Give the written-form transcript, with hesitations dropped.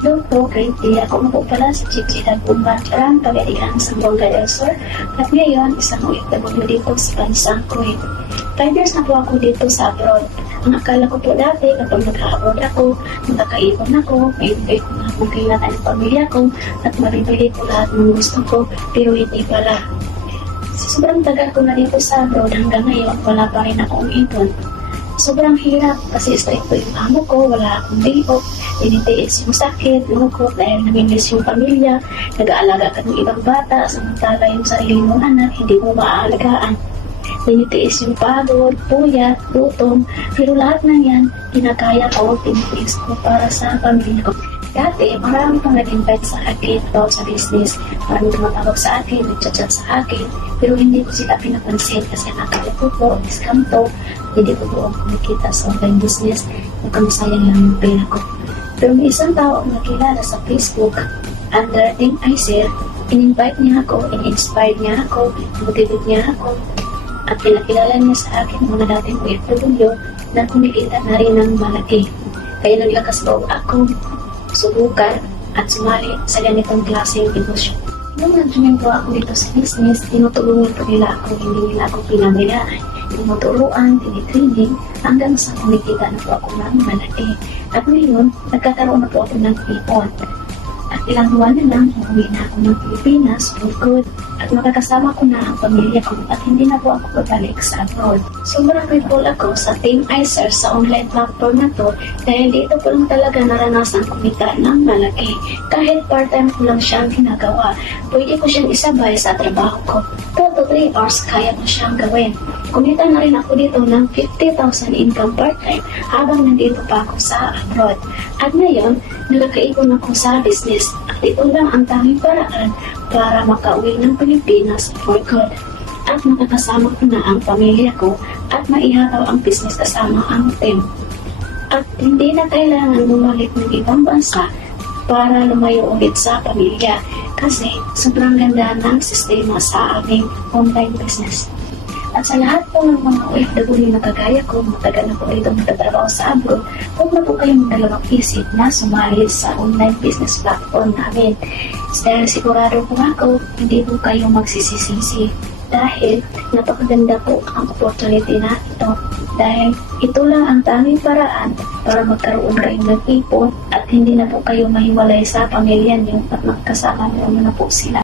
Hello po, great day. Ako na po pala si Chichi Dagumban Charang, Pagadian sa Buanga del Sur. At ngayon, isang OFW dito sa bansang Kuwait. 5 years na po ako dito sa abroad. Ang akala ko po dati, kapag nag-abroad ako, magkakaipon ako, may ko na kung kailan ang pamilya ko, at maribili ko lahat ng gusto ko, pero hindi pala. Sa sobrang tagal ko na dito sa abroad, hanggang ngayon, wala pa rin akong ipon. Sobrang hirap kasi straight po yung amo ko, wala akong day-off, tinitiis yung sakit, lungkot dahil namimiss yung pamilya, nag-aalaga ka ng ibang bata, samantala yung sarili mong anak, hindi mo maaalagaan. Tinitiis yung pagod, puyat, gutom, pero lahat na yan, kinakaya ko, tinitiis ko para sa pamilya ko. Dati, marami pang nag-invite sa akin about sa business. Marami tumatawag sa akin, nag-chat sa akin. Pero hindi ko sila pinapansin kasi nakalipo po, scam to. Hindi ko po kumikita sa online business. Nagkamasayang lang yung pera ko. Pero may isang tao ang nakilala sa Facebook under Team Icer. In-invite niya ako, in-inspired niya ako, motivate niya ako. At pinakilala niya sa akin mga dating OFW na kumikita na rin ng malaki. Kaya naglakas loob ako subukan at sumali sa ganitong klaseng negosyo. Nung nag-join po ako dito sa business, tinutulungan po nila ako, hindi nila ako pinabayaan. Tinuturuan, tinitraining, hanggang sa kumikita na po ako ng malaki. At ngayon, nagkakaroon na po ako ng ipon. At ilang buwan na lang, umuwi na ako ng Pilipinas for good. At makakasama ko na ang pamilya ko at hindi na po ako babalik sa abroad. Sobrang grateful ako sa Team Icer sa online platform na to dahil dito ko lang talaga naranasan kumita ng malaki. Kahit part-time ko lang siyang ginagawa, pwede ko siyang isabay sa trabaho ko. 2 to 3 hours kaya ko siyang gawin. Kumita na rin ako dito ng 50,000 income part-time habang nandito pa ako sa abroad. At ngayon, nakakaipon ako sa business at ito lang ang tanging paraan para makauwi ng Pilipinas for good. At makakasama ko na ang pamilya ko at maihataw ang business kasama ang team. At hindi na kailangan bumalik ng ibang bansa para lumayo ulit sa pamilya kasi sobrang ganda ng sistema sa aming online business. At sa lahat po ng mga OFW na kagaya ko, matagal na po rito magtatrabaho sa abroad, huwag na po kayong dalawang isip na sumali sa online business platform namin. Dahil sigurado po ako, hindi po kayo magsisisisi. Dahil napakaganda po ang opportunity na ito. Dahil ito lang ang tanging paraan para magkaroon kayo ng ipon at hindi na po kayo mahiwalay sa pamilya niyo at magkasama niyo na po sila.